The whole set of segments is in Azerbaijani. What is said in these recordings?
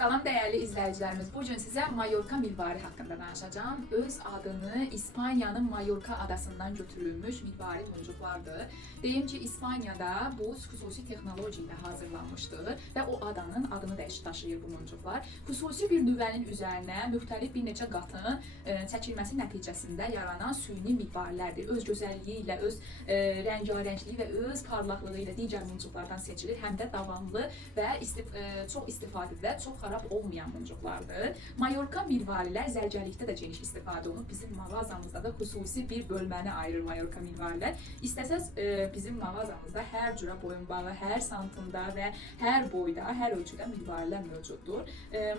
Salam dəyərli izləyicilərimiz. Bu gün sizə Mallorca mirvari haqqında danışacağam. Öz adını İspaniyanın Mallorca adasından götürülmüş mirvari muncuqlardır. Deyim ki, İspaniyada bu xüsusi texnologiya ilə hazırlanmışdır və o adanın adını daşıyır bu muncuqlar. Xüsusi bir nüvənin üzərinə müxtəlif bir neçə qatın çəkilməsi nəticəsində yaranan süni mirvarilərdir. Öz gözəlliyi ilə, öz rəngarəngliyi və öz parlaqlığı ilə digər muncuqlardan seçilir. Həm də davamlı və çox istifadədə, çox xarab olmayan muncuqlardır. Mallorca mirvarilər zərgəlikdə də geniş istifadə olunub. Bizim mağazamızda da xüsusi bir bölməni ayırır Mallorca mirvarilər. İstəsəz bizim mağazamızda hər cürə boyunbağı, hər santında və hər boyda, hər ölçüdə mirvarilər mövcuddur.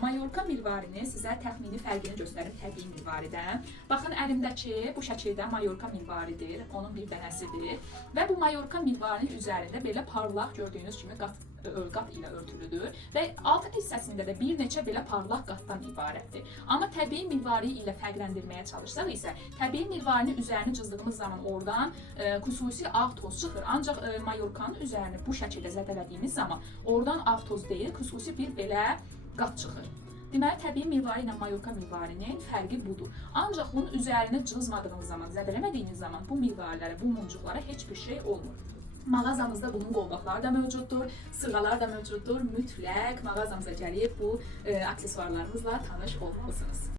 Mallorca mirvarini sizə təxmini fərqini göstərim təbii mirvaridən. Baxın, əlimdəki bu şəkildə Mallorca mirvaridir, onun bir dənəsidir. Və bu Mallorca mirvarinin üzərində belə parlaq gördüyünüz kimi qat ilə örtülüdür və alt hissəsində də bir neçə belə parlaq qatdan ibarətdir. Amma təbii mirvari ilə fərqləndirməyə çalışsaq isə, təbii mirvarinin üzərini cızdığımız zaman oradan xüsusi ağ toz çıxır. Ancaq Mallorcanın üzərini bu şəkildə zədələdiyimiz zaman oradan ağ toz deyil, xüsusi bir belə qat çıxır. Deməli, təbii mirvari ilə Mallorca mirvarinin fərqi budur. Ancaq bunun üzərini cızmadığınız zaman, zədələmədiyiniz zaman bu mirvarilərə, bu muncuqlara heç bir şey olmur. Mağazamızda bunun qolbaqları da mövcuddur, sırğalar da mövcuddur. Mütləq mağazamıza gəlib bu aksesuarlarımızla tanış olmalısınız.